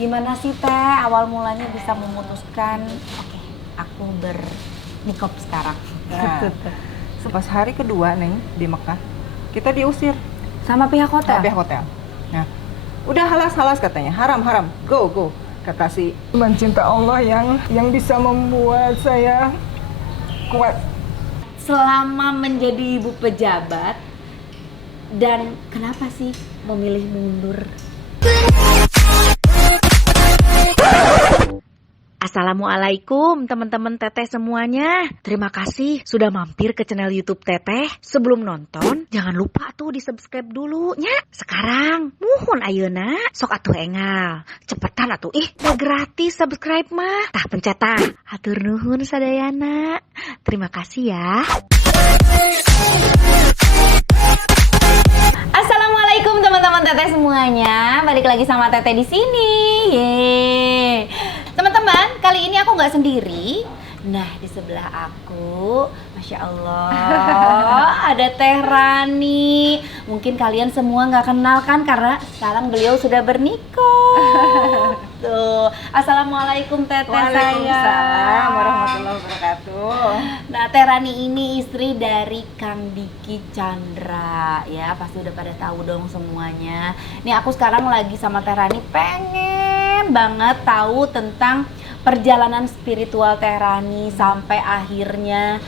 Gimana sih Teh awal mulanya bisa memutuskan oke, aku bernikop sekarang? Nah, pas hari kedua nih di Mekah, kita diusir Sama pihak hotel? sama pihak hotel. Nah, udah halas katanya, haram, go. Kata si mencinta Allah yang bisa membuat saya kuat. Selama menjadi ibu pejabat, dan kenapa sih memilih mundur? Assalamualaikum teman-teman Teteh semuanya. Terima kasih sudah mampir ke channel YouTube Teteh. Sebelum nonton, jangan lupa tuh di-subscribe dulu nya. Sekarang, muhun ayeuna, sok atuh engal. Cepetan atuh, udah gratis subscribe mah. Tah pencet tah. Hatur nuhun sadayana. Terima kasih ya. Assalamualaikum teman-teman Teteh semuanya. Balik lagi sama Teteh di sini. Yeay. Teman-teman, kali ini aku nggak sendiri. Nah, di sebelah aku, Masya Allah, ada Teh Rani. Mungkin kalian semua nggak kenal kan, karena sekarang beliau sudah bernikah. Tuh, Assalamualaikum Teteh sayang. Waalaikumsalam warahmatullahi wabarakatuh. Nah, Teh Rani ini istri dari Kang Diki Chandra. Ya, pasti udah pada tahu dong semuanya. Nih, aku sekarang lagi sama Teh Rani pengen banget tahu tentang perjalanan spiritual Teh Rani sampai akhirnya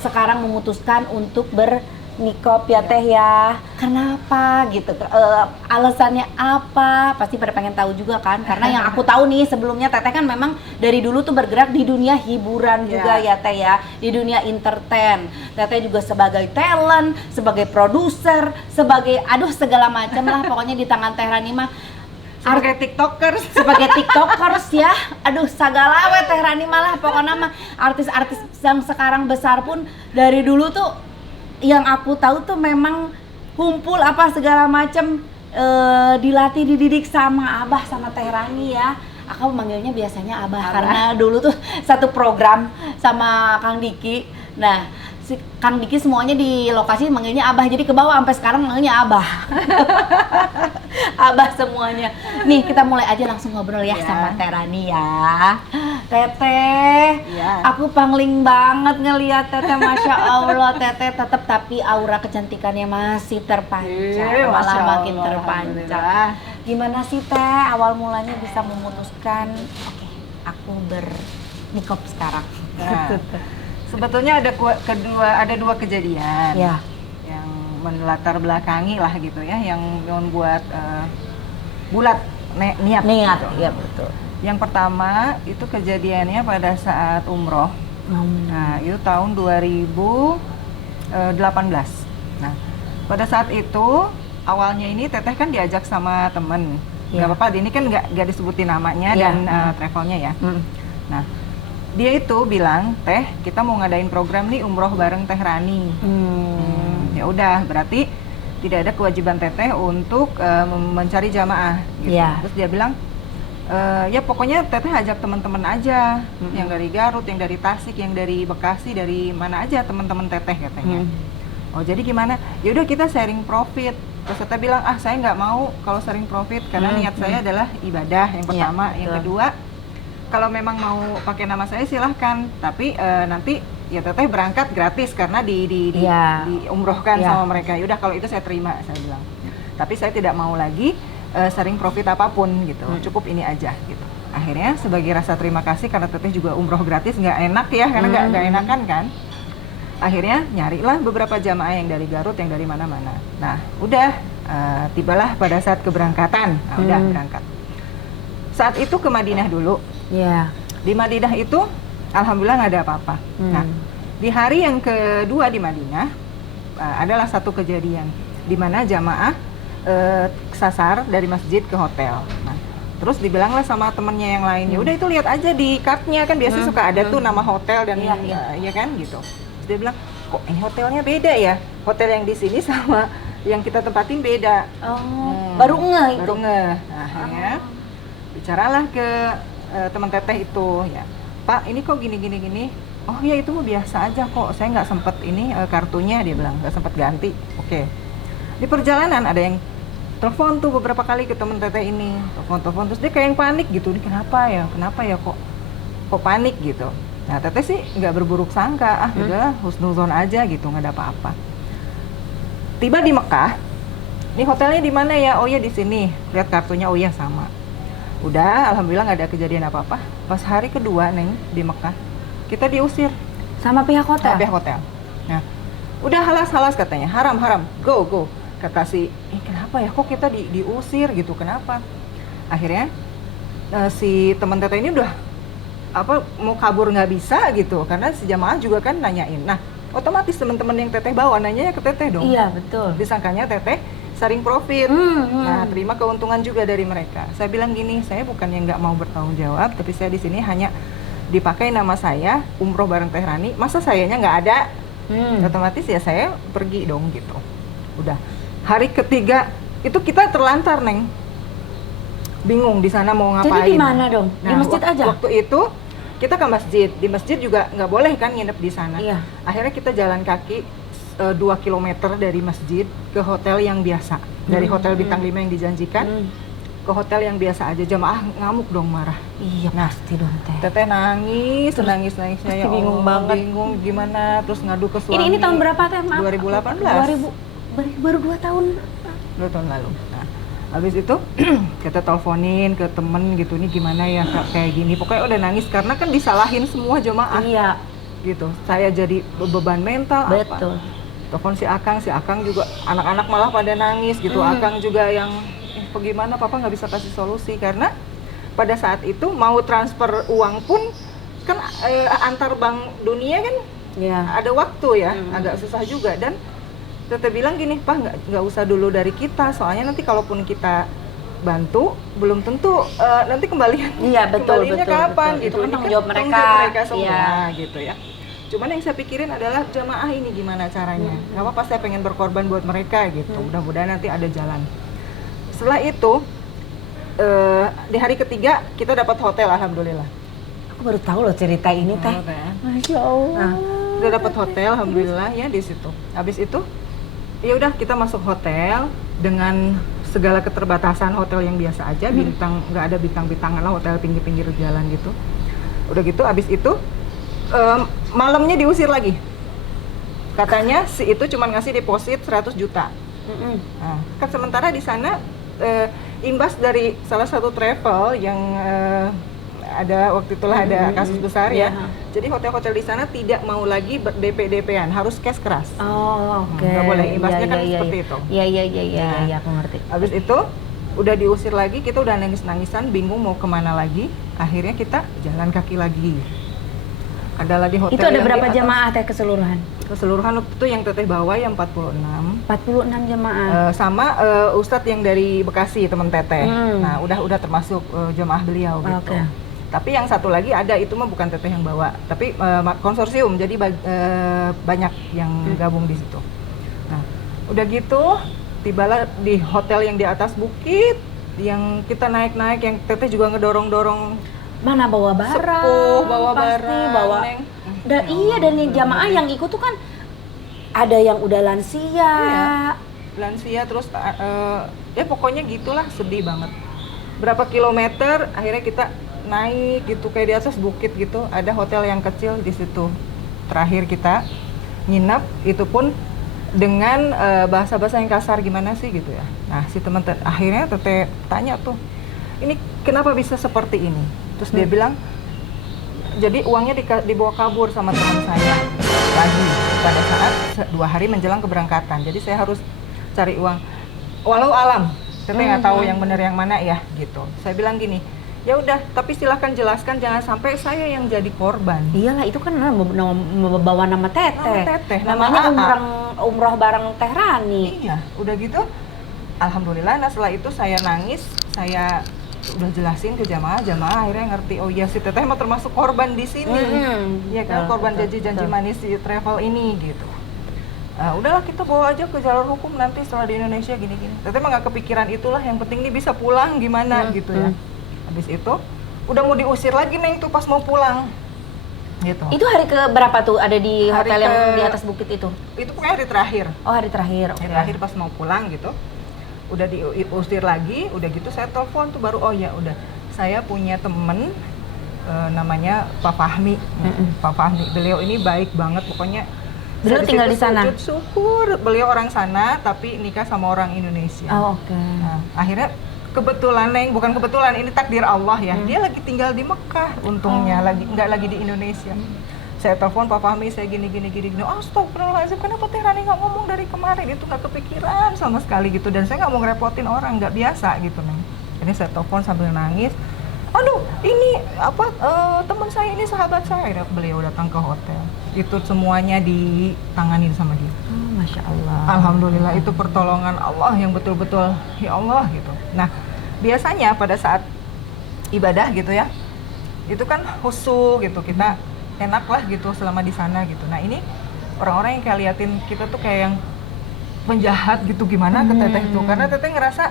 sekarang memutuskan untuk bernikop ya Teh ya. Kenapa gitu? Alasannya apa? Pasti pada pengen tahu juga kan? Karena yang aku tahu nih sebelumnya Teteh kan memang dari dulu tuh bergerak di dunia hiburan juga ya Teh ya, di dunia entertain. Teteh juga sebagai talent, sebagai produser, sebagai segala macam lah pokoknya di tangan Teh Rani mah. Sebagai tiktokers ya, segala we Teh Rani malah pokoknya mah artis-artis yang sekarang besar pun dari dulu tuh yang aku tahu tuh memang kumpul apa segala macem dilatih dididik sama Abah sama Teh Rani ya. Aku manggilnya biasanya Abah karena dulu tuh satu program sama Kang Diki. Nah, si Kang Diki semuanya di lokasi manggilnya Abah, jadi ke bawah sampai sekarang manggilnya Abah. Abah semuanya. Nih, kita mulai aja langsung ngobrol ya sama Teh Rani ya. Teteh, aku pangling banget ngelihat Teteh, Masya Allah. Teteh tetap tapi aura kecantikannya masih terpancar, malah makin terpancar. Gimana sih Teh awal mulanya bisa memutuskan oke, aku bernikop sekarang? Nah, sebetulnya ada dua kejadian Ya. yang melatar belakangi lah gitu ya, yang membuat bulat niat. Gitu. Iya betul. Yang pertama itu kejadiannya pada saat umroh. Nah, itu tahun 2018. Nah, pada saat itu awalnya ini Teteh kan diajak sama temen. Nggak apa-apa, ini kan nggak disebutin namanya dan travelnya ya. Nah, dia itu bilang, Teh, kita mau ngadain program nih umroh bareng Teh Rani. Ya udah, berarti tidak ada kewajiban Teteh untuk mencari jamaah. Gitu. Terus dia bilang, ya pokoknya Teteh ajak teman-teman aja, yang dari Garut, yang dari Tasik, yang dari Bekasi, dari mana aja teman-teman Teteh katanya. Oh jadi gimana? Ya udah kita sharing profit. Terus Teteh bilang, saya nggak mau kalau sharing profit karena niat saya adalah ibadah yang pertama, yang kedua. Kalau memang mau pakai nama saya silahkan, tapi nanti ya Teteh berangkat gratis karena diumrohkan sama mereka. Yaudah kalau itu saya terima, saya bilang. Tapi saya tidak mau lagi sharing profit apapun gitu, cukup ini aja gitu. Akhirnya sebagai rasa terima kasih karena Teteh juga umroh gratis, nggak enak ya, karena nggak enakan kan. Akhirnya nyarilah beberapa jamaah yang dari Garut, yang dari mana-mana. Nah udah tibalah pada saat keberangkatan, udah berangkat. Saat itu ke Madinah dulu. Di Madinah itu alhamdulillah nggak ada apa-apa. Nah, di hari yang kedua di Madinah adalah satu kejadian di mana jamaah kesasar dari masjid ke hotel. Nah, terus dibilanglah sama temennya yang lain, ya udah itu lihat aja di kartnya kan biasanya suka ada tuh nama hotel dan ya kan gitu. Terus dia bilang, kok ini hotelnya beda ya? Hotel yang di sini sama yang kita tempatin beda. Baru ngeh itu. Nah, akhirnya bicaralah ke teman Teteh itu ya, Pak ini kok gini. Oh ya itu mah biasa aja kok, saya nggak sempet ini kartunya, dia bilang nggak sempet ganti. Oke. Di perjalanan ada yang telepon tuh beberapa kali ke temen teteh ini, telepon terus dia kayak yang panik gitu, ini kenapa ya kok panik gitu. Nah teteh sih nggak berburuk sangka, udah husnuzon aja gitu, nggak ada apa-apa. Tiba di Mekah, ini hotelnya di mana ya? Oh ya di sini, lihat kartunya, oh ya sama. Udah, alhamdulillah nggak ada kejadian apa-apa. Pas hari kedua Neng di Mekah, kita diusir Sama pihak hotel? sama pihak hotel. Nah, udah halas katanya, haram, go. Kata si, kenapa ya kok kita diusir gitu, kenapa? Akhirnya si teman teteh ini udah mau kabur nggak bisa gitu, karena si jamaah juga kan nanyain. Nah, otomatis teman-teman yang teteh bawa nanyanya ke teteh dong. Iya, betul. Disangkanya teteh sharing profit. Nah, terima keuntungan juga dari mereka. Saya bilang gini, saya bukan yang nggak mau bertanggung jawab, tapi saya di sini hanya dipakai nama saya umroh bareng Teh Rani, masa sayanya nggak ada, otomatis ya saya pergi dong gitu. Udah hari ketiga itu kita terlantar Neng, bingung di sana mau ngapain. Jadi di mana dong? Di masjid aja? Waktu itu kita ke masjid, di masjid juga nggak boleh kan nginep di sana. Iya. Akhirnya kita jalan kaki 2 km dari masjid ke hotel yang biasa, dari hotel bintang 5 yang dijanjikan ke hotel yang biasa aja. Jamaah ngamuk dong, marah. Iya, pasti dong Teh. Teteh nangis saya bingung banget. bingung gimana, terus ngadu ke suami. Ini tahun berapa Teh? Maaf. 2018. Baru 2 tahun. 2 tahun lalu. Nah, habis itu kita teleponin ke temen gitu, nih gimana ya Kak, kayak gini. Pokoknya udah nangis karena kan disalahin semua jemaah. Iya. Gitu. Saya jadi beban mental. Betul. Telepon si Akang juga, anak-anak malah pada nangis gitu. Akang juga yang gimana, papa nggak bisa kasih solusi, karena pada saat itu mau transfer uang pun kan antar bank dunia kan ada waktu ya, agak susah juga. Dan teteh bilang gini, Pak nggak usah dulu dari kita, soalnya nanti kalaupun kita bantu belum tentu nanti kembaliannya kapan betul. gitu. Itu kan tanggung jawab mereka semua gitu ya. Cuman yang saya pikirin adalah jamaah ini gimana caranya. Nggak apa-apa, saya pengen berkorban buat mereka gitu. Mudah-mudahan nanti ada jalan. Setelah itu di hari ketiga kita dapat hotel, alhamdulillah. Aku baru tahu loh cerita ini Teh. Masya Allah. Nah, udah dapat hotel, alhamdulillah ya di situ. Habis itu ya udah kita masuk hotel dengan segala keterbatasan hotel yang biasa aja, bintang nggak ada bintang-bintangan lah, hotel pinggir-pinggir jalan gitu. Udah gitu, habis itu malamnya diusir lagi. Katanya si itu cuma ngasih deposit 100 juta. Nah, kan sementara di sana imbas dari salah satu travel yang ada waktu itulah ada kasus besar ya. Jadi hotel-hotel di sana tidak mau lagi DP-DP-an, harus cash keras. Oh, oke. Nggak boleh, imbasnya kan seperti itu. Iya, aku ngerti. Habis itu udah diusir lagi, kita udah nangis-nangisan, bingung mau kemana lagi. Akhirnya kita jalan kaki lagi. Adalah di hotel. Itu ada berapa jemaah Teh keseluruhan? Keseluruhan waktu itu yang teteh bawa yang 46. 46 jemaah. Sama Ustadz yang dari Bekasi, teman teteh. Nah, udah termasuk jemaah beliau gitu. Okay. Tapi yang satu lagi ada, itu mah bukan teteh yang bawa, tapi konsorsium, jadi banyak yang gabung di situ. Nah, udah gitu tibalah di hotel yang di atas bukit, yang kita naik-naik, yang teteh juga ngedorong-dorong. Mana bawa barang? Sepuh, bawa pasti barang. bawa. Dan dan yang jamaah yang ikut tuh kan ada yang udah lansia. Iya, lansia terus ya pokoknya gitulah, sedih banget. Berapa kilometer akhirnya kita naik gitu, kayak di atas bukit gitu, ada hotel yang kecil di situ. Terakhir kita nginep, itu pun dengan bahasa-bahasa yang kasar gimana sih gitu ya. Nah, si teman akhirnya teteh tanya tuh, ini kenapa bisa seperti ini? Terus dia bilang, jadi uangnya dibawa kabur sama teman saya pagi pada saat 2 hari menjelang keberangkatan. Jadi saya harus cari uang. Walau alam, teteh nggak tahu yang benar yang mana ya gitu. Saya bilang gini, ya udah, tapi silahkan jelaskan, jangan sampai saya yang jadi korban. Iyalah, itu kan membawa nama teteh. Namanya umroh bareng Teh Rani. Iya, udah gitu. Alhamdulillah, nah setelah itu saya nangis, saya udah jelasin ke jamaah akhirnya ngerti, oh iya si teteh mah termasuk korban di sini. Ya kan, korban janji manis si travel ini gitu. Udahlah, kita bawa aja ke jalur hukum, nanti setelah di Indonesia gini-gini. Teteh mah nggak kepikiran itulah, yang penting nih bisa pulang gimana gitu ya. Habis itu udah mau diusir lagi Neng tuh pas mau pulang gitu. Itu hari ke berapa tuh ada di hotel yang di atas bukit itu? Itu pokoknya hari terakhir. Oh, hari terakhir. Hari terakhir pas mau pulang gitu. udah diusir lagi, udah gitu saya telepon tuh baru, oh ya udah, saya punya temen namanya Pak Fahmi. Pak Fahmi, beliau ini baik banget pokoknya. Beliau tinggal di sana? Sujud syukur, beliau orang sana tapi nikah sama orang Indonesia. Oh, oke. Nah, akhirnya kebetulan Neng, bukan kebetulan, ini takdir Allah ya. Dia lagi tinggal di Mekah, untungnya nggak lagi di Indonesia. Saya telepon Pak Fahmi, saya gini. Astagfirullahaladzim, kenapa Teh Rani nggak ngomong dari kemarin? Itu nggak kepikiran sama sekali gitu. Dan saya nggak mau ngerepotin orang, nggak biasa gitu Neng. Ini saya telepon sambil nangis. Aduh, ini teman saya ini, sahabat saya. Beliau datang ke hotel. Itu semuanya ditanganin sama dia. Masya Allah. Alhamdulillah, itu pertolongan Allah yang betul-betul ya Allah gitu. Nah, biasanya pada saat ibadah gitu ya, itu kan khusyuk gitu, kita enak lah gitu selama di sana gitu. Nah, ini orang-orang yang kayak liatin kita tuh kayak yang penjahat gitu, gimana ke Teteh tuh, karena Teteh ngerasa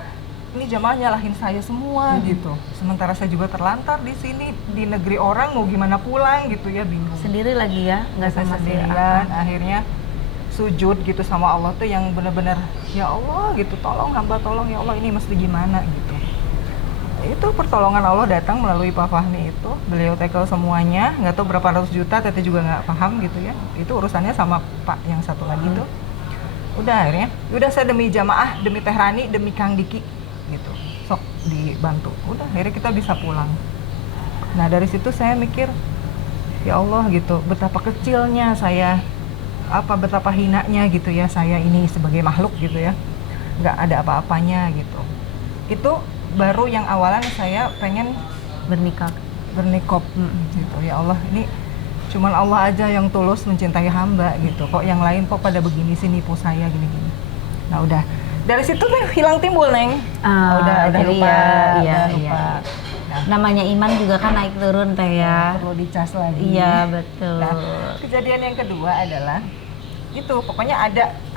ini jamaah nyalahin saya semua gitu. Sementara saya juga terlantar di sini di negeri orang, mau gimana pulang gitu ya, bingung. Sendiri lagi ya, nggak sama sendirian. Akhirnya sujud gitu sama Allah tuh yang benar-benar ya Allah gitu, tolong hamba, tolong ya Allah, ini mesti gimana gitu. Itu pertolongan Allah datang melalui Pak Fahmi itu. Beliau tackle semuanya, nggak tahu berapa ratus juta, Teteh juga nggak paham gitu ya. Itu urusannya sama Pak yang satu lagi tuh. Udah akhirnya, udah saya demi jamaah, demi Teh Rani, demi Kang Diki gitu, sok dibantu. Udah akhirnya kita bisa pulang. Nah dari situ saya mikir, ya Allah gitu, betapa kecilnya saya, betapa hinanya gitu ya saya ini sebagai makhluk gitu ya, nggak ada apa-apanya gitu. Itu baru yang awalan saya pengen bernikah gitu. Ya Allah, ini cuman Allah aja yang tulus mencintai hamba gitu, kok yang lain kok pada begini sih, nipu saya gini-gini. Nah udah dari situ tuh hilang timbul Neng. Udah lupa, iya. Nah, namanya iman juga kan naik turun Teh ya, perlu dicas lagi. Iya betul. Nah, kejadian yang kedua adalah itu, pokoknya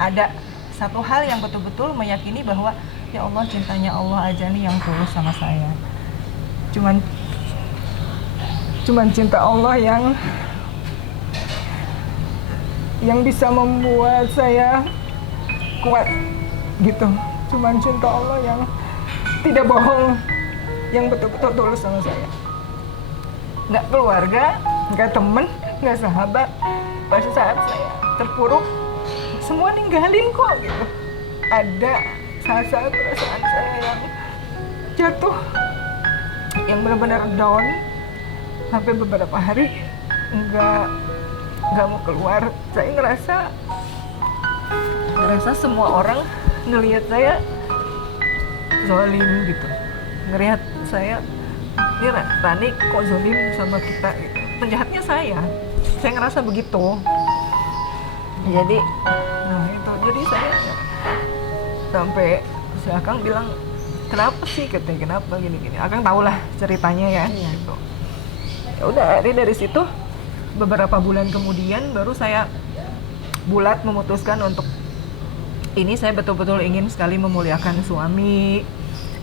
ada satu hal yang betul-betul meyakini bahwa ya Allah, cintanya Allah aja nih yang tulus sama saya. Cuman cinta Allah yang bisa membuat saya kuat gitu. Cuman cinta Allah yang tidak bohong, yang betul-betul tulus sama saya. Nggak keluarga, nggak temen, nggak sahabat. Pada saat saya terpuruk, semua ninggalin kok gitu. Ada saat-saat perasaan saya yang jatuh, yang benar-benar down, sampai beberapa hari nggak mau keluar. Saya ngerasa semua orang ngelihat saya zolim gitu, ngelihat saya ini Rani kok zolim sama kita gitu. Penjahatnya saya ngerasa begitu. Jadi jadi saya sampai si Akang bilang, kenapa sih katanya, kenapa gini-gini. Akang tahulah ceritanya ya. Gitu. Ya udah, dari situ beberapa bulan kemudian baru saya bulat memutuskan untuk ini, saya betul-betul ingin sekali memuliakan suami.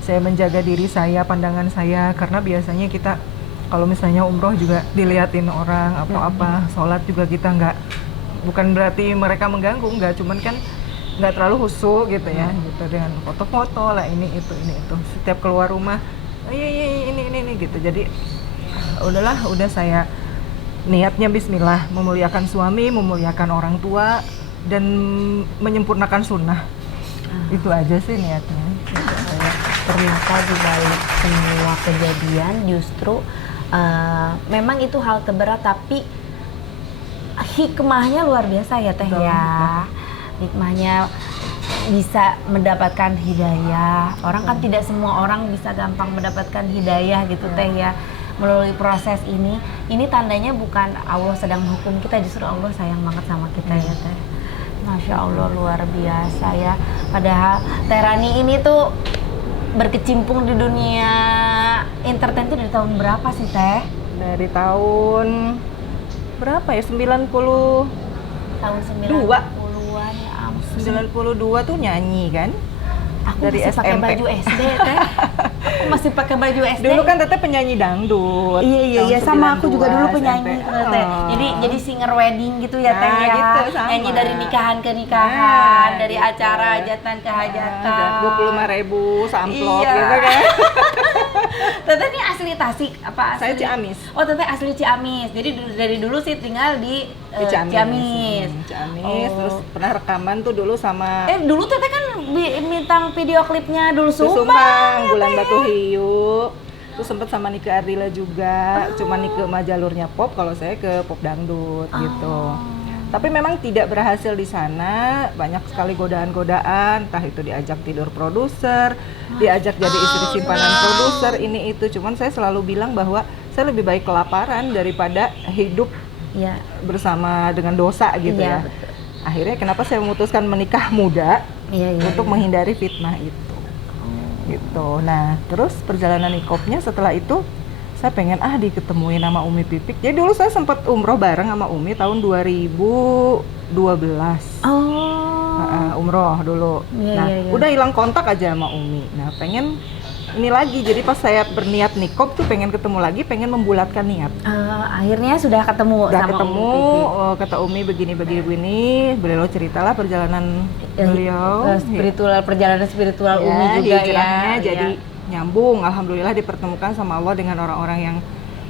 Saya menjaga diri saya, pandangan saya, karena biasanya kita kalau misalnya umroh juga diliatin orang apa-apa, sholat juga kita bukan berarti mereka mengganggu, cuman kan nggak terlalu khusyuk gitu ya, gitu, dengan foto-foto lah ini itu. Setiap keluar rumah, ini gitu. Jadi udah saya niatnya bismillah, memuliakan suami, memuliakan orang tua, dan menyempurnakan sunnah. Itu aja sih niatnya. Ternyata di balik semua kejadian justru memang itu hal terberat, tapi hikmahnya luar biasa ya Teh ya. Hikmahnya bisa mendapatkan hidayah. Orang kan tidak semua orang bisa gampang mendapatkan hidayah gitu Teh ya. Melalui proses ini tandanya bukan Allah sedang menghukum kita, justru Allah sayang banget sama kita ya Teh. Masya Allah, luar biasa ya. Padahal Teh Rani ini tuh berkecimpung di dunia entertain itu dari tahun berapa sih Teh? Dari tahun berapa ya? 90 tahun 90-an ya ampun. 92 tuh nyanyi kan? Aku dari masih pakai SMP. baju SD teh. Aku masih pakai baju SD. Dulu kan Teteh penyanyi dangdut. Iya, tahun sama aku 92 juga dulu penyanyi SMP. teh. Jadi singer wedding gitu ya teh Nah, ya. gitu, sama. Nyanyi dari nikahan ke nikahan, Nah, dari gitu. acara hajatan ke hajatan. 25.000 samplop Iya. gitu kan. Teteh ini asli Tasik apa asli? Saya Ciamis. Oh, teteh asli Ciamis. Jadi dari dulu sih tinggal di Di Ciamis. Ciamis, Oh. terus pernah rekaman tuh dulu sama Dulu teteh kan bintang video klipnya Dul Sumbang. Sumbang, ya, Bulan Teh, Batu ya? Hiu. Terus sempet sama Nike Ardila juga. Cuma Nike mah jalurnya pop, kalau saya ke pop dangdut gitu. Tapi memang tidak berhasil di sana, banyak sekali godaan-godaan, entah itu diajak tidur produser, diajak jadi istri simpanan produser, ini itu. Cuman saya selalu bilang bahwa saya lebih baik kelaparan daripada hidup Iya. bersama dengan dosa gitu Iya, ya. betul. Akhirnya kenapa saya memutuskan menikah muda Iya, untuk menghindari fitnah itu. Gitu. Nah, terus perjalanan nikopnya setelah itu saya pengen diketemuin sama Umi Pipik. Jadi dulu saya sempat umroh bareng sama Umi tahun 2012. Umroh dulu. Iya, Nah, iya. udah hilang kontak aja sama Umi. Nah, pengen ini lagi. Jadi pas saya berniat nikop tuh pengen ketemu lagi, pengen membulatkan niat. Akhirnya sudah ketemu Udah sama ketemu, Umi Pipi. kata Umi begini, beliau ceritalah perjalanan beliau. Perjalanan spiritual Umi Ya, juga hijrahnya ya. jadi nyambung. Alhamdulillah dipertemukan sama Allah dengan orang-orang yang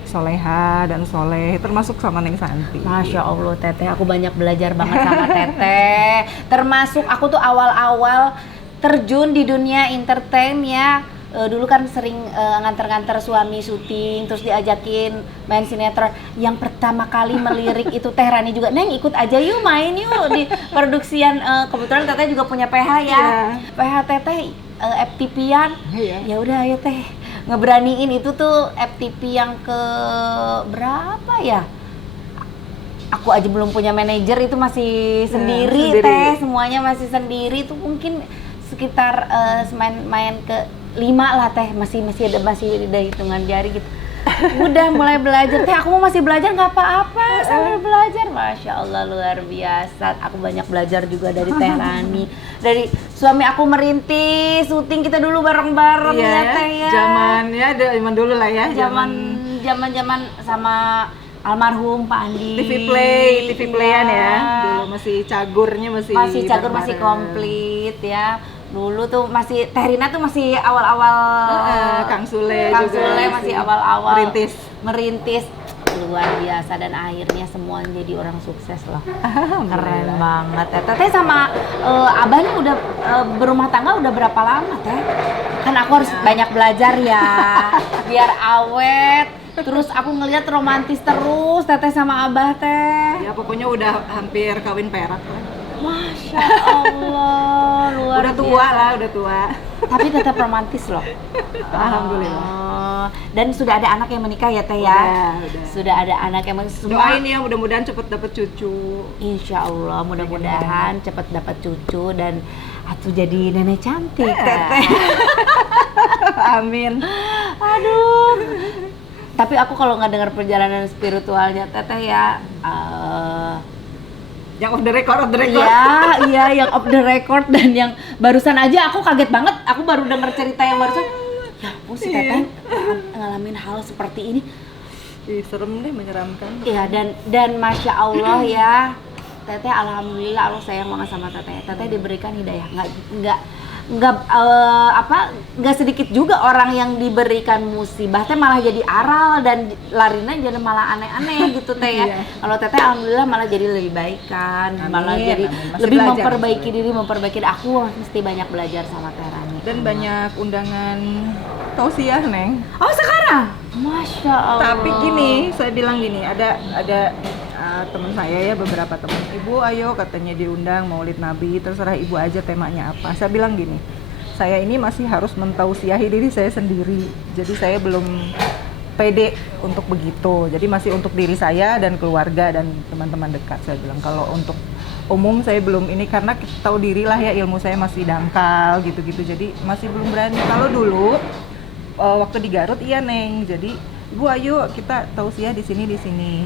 soleha dan soleh, termasuk sama Neng Santi. Masya Allah Teteh, aku banyak belajar banget sama Teteh. Termasuk aku tuh awal-awal terjun di dunia entertain ya. Dulu kan sering nganter-nganter suami syuting, terus diajakin main sinetron. Yang pertama kali melirik itu Teh Rani juga, Neng ikut aja yuk, main yuk di produksian. Kebetulan Teteh juga punya PH ya. Iya. PH Teteh FTP-an. Iya. Ya udah ayo Teh, ngeberaniin itu tuh FTP yang ke berapa ya? Aku aja belum punya manajer, itu masih sendiri sendiri. Teh, semuanya masih sendiri. Tuh mungkin sekitar main ke 5 lah Teh, masih ada hitungan jari gitu. Udah mulai belajar Teh, aku mau masih belajar nggak apa-apa sambil belajar. Masya Allah luar biasa. Aku banyak belajar juga dari Teh Rani, dari suami aku merintis syuting kita dulu bareng-bareng Iya, ya Teh ya. zaman dulu lah ya, Zaman sama almarhum Pak Andi. TV Playan ya. Iya. Dulu masih cagurnya masih Cagur masih bareng-bareng. komplit ya. Dulu tuh masih Teh Rina tuh masih awal-awal. Kang Sule Kang juga Sule masih awal-awal merintis. luar biasa, dan akhirnya semua jadi orang sukses loh. Keren Alhamdulillah. banget. Teteh sama Abah nih udah berumah tangga udah berapa lama Teh? Kan aku harus banyak belajar ya biar awet. Terus aku ngelihat romantis terus Teteh sama Abah Teh. Ya pokoknya udah hampir kawin perak lah. Masya Allah, luar Udah tua biasa. lah, udah tua. Tapi tetap romantis loh. Alhamdulillah. Oh, dan sudah ada anak yang menikah ya Teh ya? Udah. Sudah ada anak yang menikah. Semua Doain ya mudah-mudahan cepet dapet cucu. Insya Allah mudah-mudahan cepat dapat cucu dan atuh jadi nenek cantik Ya. Teteh. Amin. Aduh. Tapi aku kalau nggak dengar perjalanan spiritualnya Teteh ya, Yang off the record. iya yang off the record, dan yang barusan aja aku kaget banget. Aku baru dengar cerita yang barusan. Ya ampun si Teteh ngalamin hal seperti ini. Ih, serem deh, menyeramkan. Iya, dan Masya Allah ya, Teteh alhamdulillah Allah sayang banget sama Teteh. Teteh diberikan hidayah, nggak sedikit juga orang yang diberikan musibah Teh malah jadi aral, dan larina jadi malah aneh-aneh gitu Teh ya. Iya. Kalau Teteh alhamdulillah malah jadi lebih baik kan, Amin, malah jadi amin. Masih lebih belajar, memperbaiki masih diri, memperbaiki aku mesti banyak belajar sama Teh Rani. Dan banyak undangan tausiah, Neng. Oh sekarang? Masya Allah. Tapi gini, saya bilang gini, ada teman saya ya, beberapa teman, Ibu ayo katanya diundang Maulid Nabi, terserah Ibu aja temanya apa. Saya bilang gini, saya ini masih harus mentausiahi diri saya sendiri, jadi saya belum pede untuk begitu, jadi masih untuk diri saya dan keluarga dan teman-teman dekat. Saya bilang kalau untuk umum saya belum ini, karena tahu diri lah ya, ilmu saya masih dangkal gitu-gitu, jadi masih belum berani. Kalau dulu waktu di Garut iya Neng, jadi Bu ayo kita tausiah di sini.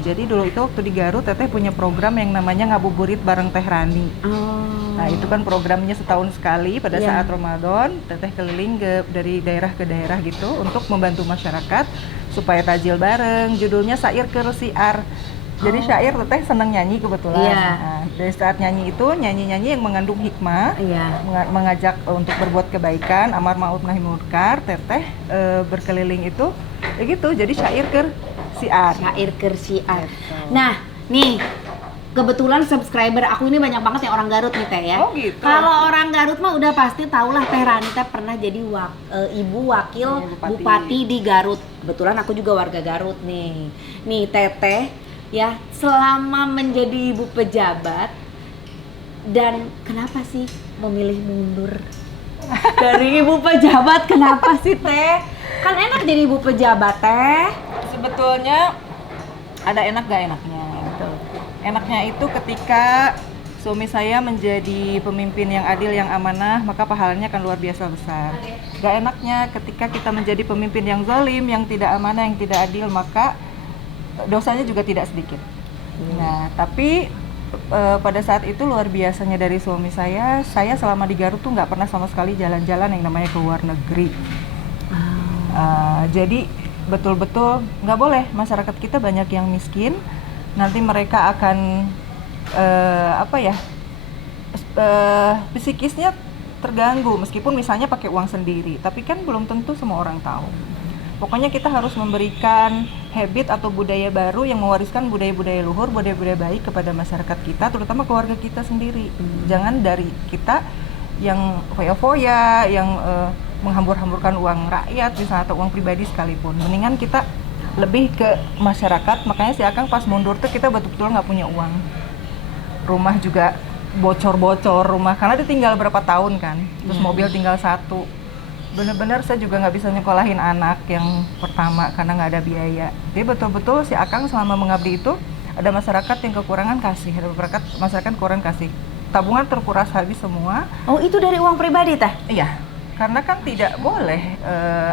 Jadi dulu itu waktu di Garut Teteh punya program yang namanya ngabuburit bareng Teh Rani. Nah itu kan programnya setahun sekali pada saat Ramadan. Teteh keliling dari daerah ke daerah gitu untuk membantu masyarakat supaya tajil bareng. Judulnya Syair Keur Siar. Jadi syair Teteh seneng nyanyi kebetulan. Nah, dari saat nyanyi itu nyanyi yang mengandung hikmah, mengajak untuk berbuat kebaikan, amar ma'ruf nahi munkar. Teteh berkeliling itu ya gitu. Jadi syair Keur Siar. Syair Keur Siar. Nah, nih kebetulan subscriber aku ini banyak banget yang orang Garut nih Teh ya. Oh gitu. Kalau orang Garut mah udah pasti tahulah Teh Rani Teh pernah jadi ibu wakil bupati di Garut. Kebetulan aku juga warga Garut nih. Nih Teteh ya, selama menjadi ibu pejabat, dan kenapa sih memilih mundur dari ibu pejabat? Kenapa sih Teh? Kan enak jadi ibu pejabat Teh. Sebetulnya ada enak gak enaknya gitu. Enaknya itu ketika suami saya menjadi pemimpin yang adil, yang amanah, maka pahalanya akan luar biasa besar. Gak enaknya ketika kita menjadi pemimpin yang zalim, yang tidak amanah, yang tidak adil, maka dosanya juga tidak sedikit. Nah, tapi pada saat itu luar biasanya dari suami saya selama di Garut tuh nggak pernah sama sekali jalan-jalan yang namanya ke luar negeri. Jadi betul-betul nggak boleh, masyarakat kita banyak yang miskin, nanti mereka akan psikisnya terganggu meskipun misalnya pakai uang sendiri, tapi kan belum tentu semua orang tahu. Pokoknya kita harus memberikan habit atau budaya baru yang mewariskan budaya-budaya luhur, budaya-budaya baik kepada masyarakat kita, terutama keluarga kita sendiri. Jangan dari kita yang foya-foya, yang menghambur-hamburkan uang rakyat misalnya atau uang pribadi sekalipun. Mendingan kita lebih ke masyarakat. Makanya si Akang pas mundur tuh kita betul-betul nggak punya uang. Rumah juga bocor-bocor rumah karena ditinggal berapa tahun kan. Terus mobil tinggal satu. Bener-bener saya juga nggak bisa nyekolahin anak yang pertama karena nggak ada biaya. Jadi betul-betul si Akang selama mengabdi itu ada masyarakat yang kekurangan kasih, ada masyarakat kurang kasih. Tabungan terkuras habis semua. Oh itu dari uang pribadi Teh? Iya, karena kan tidak boleh.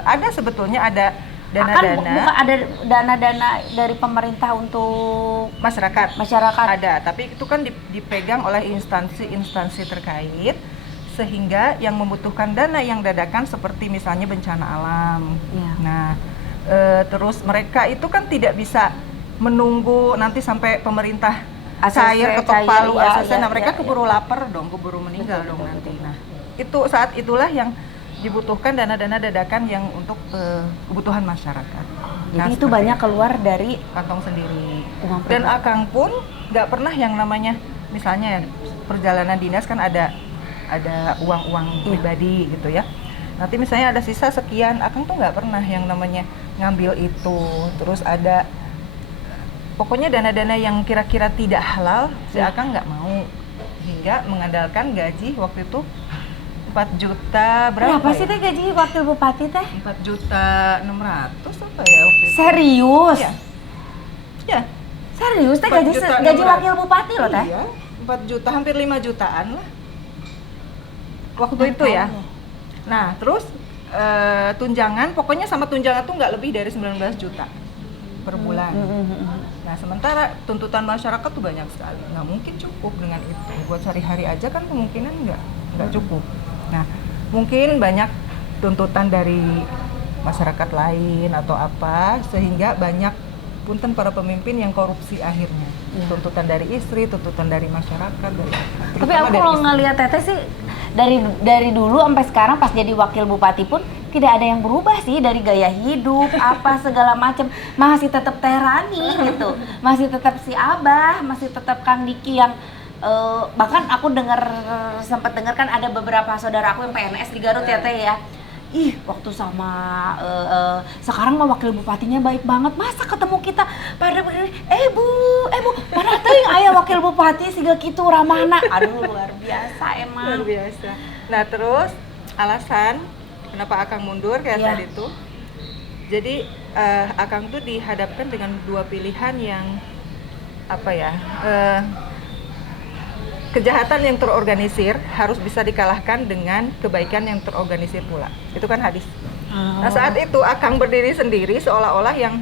Ada sebetulnya ada bukan dana-dana. ada dana-dana dari pemerintah untuk masyarakat. Ada, tapi itu kan dipegang oleh instansi-instansi terkait. Sehingga yang membutuhkan dana yang dadakan seperti misalnya bencana alam. Nah, terus mereka itu kan tidak bisa menunggu nanti sampai pemerintah cair ketok palu ACC. Nah, mereka keburu lapar dong, keburu meninggal dong nanti. Nah, itu saat itulah yang dibutuhkan dana-dana dadakan yang untuk kebutuhan masyarakat. Jadi itu banyak keluar dari kantong sendiri. Dan Akang pun nggak pernah yang namanya misalnya perjalanan dinas kan ada uang-uang pribadi gitu ya. Nanti misalnya ada sisa sekian, Akang tuh nggak pernah yang namanya ngambil itu. Terus ada pokoknya dana-dana yang kira-kira tidak halal, si Akang nggak mau. Hingga mengandalkan gaji waktu itu 4 juta berapa sih Teh gaji wakil bupati Teh? 4.600.000 apa ya waktu itu? Serius? Ya. Serius Teh gaji wakil bupati loh Teh? Iya, 4 juta hampir 5 jutaan lah. Waktu itu ya. Nah, terus tunjangan, pokoknya sama tunjangan tuh nggak lebih dari 19 juta per bulan. Nah, sementara tuntutan masyarakat tuh banyak sekali. Nggak mungkin cukup dengan itu. Buat sehari-hari aja kan kemungkinan nggak cukup. Nah, mungkin banyak tuntutan dari masyarakat lain atau apa, sehingga banyak punten para pemimpin yang korupsi akhirnya. Tuntutan dari istri, tuntutan dari masyarakat, dari apa. Tapi aku kalau ngelihat Teteh sih dari dulu sampai sekarang pas jadi wakil bupati pun tidak ada yang berubah sih dari gaya hidup apa segala macam, masih tetap Teh Rani gitu, masih tetap si Abah, masih tetap Kang Diki yang bahkan aku sempat dengar kan ada beberapa saudara aku yang PNS di Garut ya Teh ya. Ih, waktu sama sekarang mah wakil bupatinya baik banget. Masa ketemu kita pada begini, Bu, mana teuing aya wakil bupati siga kitu ramahna. Aduh, luar biasa emang. Luar biasa. Nah, terus alasan kenapa Akang mundur kayak tadi tuh. Jadi Akang tuh dihadapkan dengan dua pilihan yang kejahatan yang terorganisir harus bisa dikalahkan dengan kebaikan yang terorganisir pula. Itu kan hadis. Nah, saat itu Akang berdiri sendiri seolah-olah yang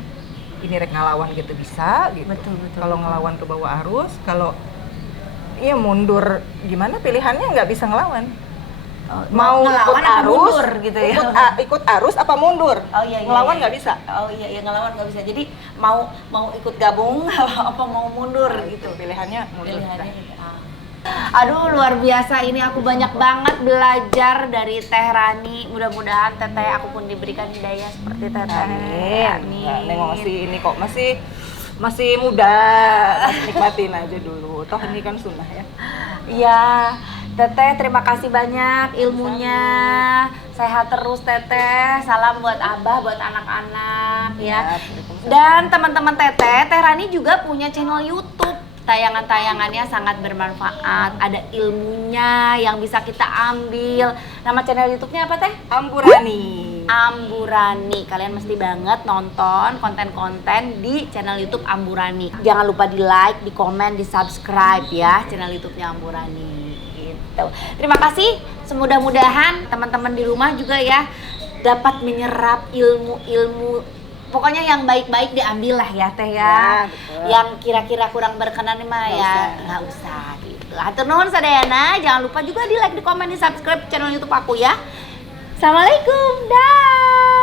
ini rek ngelawan gitu bisa gitu. Betul. Kalau ngelawan ke bawah arus, kalau iya mundur gimana pilihannya nggak bisa ngelawan. Mau ikut ngelawan apa arus, mundur gitu ya? ikut arus apa mundur? Oh iya, ngelawan nggak bisa. Oh iya, ngelawan nggak bisa. Jadi mau ikut gabung apa mau mundur gitu. Pilihannya mundur. Pilihannya gitu. Aduh, luar biasa, ini aku banyak banget belajar dari Teh Rani. Mudah-mudahan Teteh aku pun diberikan hidayah seperti Teteh. Amin. Neng masih ini kok masih muda, nikmatin aja dulu. Toh ini kan sunnah ya. Iya, Teteh terima kasih banyak ilmunya. Sehat terus Teteh. Salam buat Abah, buat anak-anak ya. Dan teman-teman Teteh, Teh Rani juga punya channel YouTube. Tayangan-tayangannya sangat bermanfaat, ada ilmunya yang bisa kita ambil. Nama channel YouTube-nya apa Teh? Amburani. Kalian mesti banget nonton konten-konten di channel YouTube Amburani. Jangan lupa di like, di komen, di subscribe ya channel YouTube-nya Amburani. Gitu. Terima kasih. Semudah-mudahan teman-teman di rumah juga ya dapat menyerap ilmu-ilmu. Pokoknya yang baik-baik diambil lah ya Teh ya. Yang kira-kira kurang berkenan mah ya nggak usah gitu. Hatur nuhun sadayana. Jangan lupa juga di like, di komen, di subscribe channel YouTube aku ya. Assalamualaikum. Dah.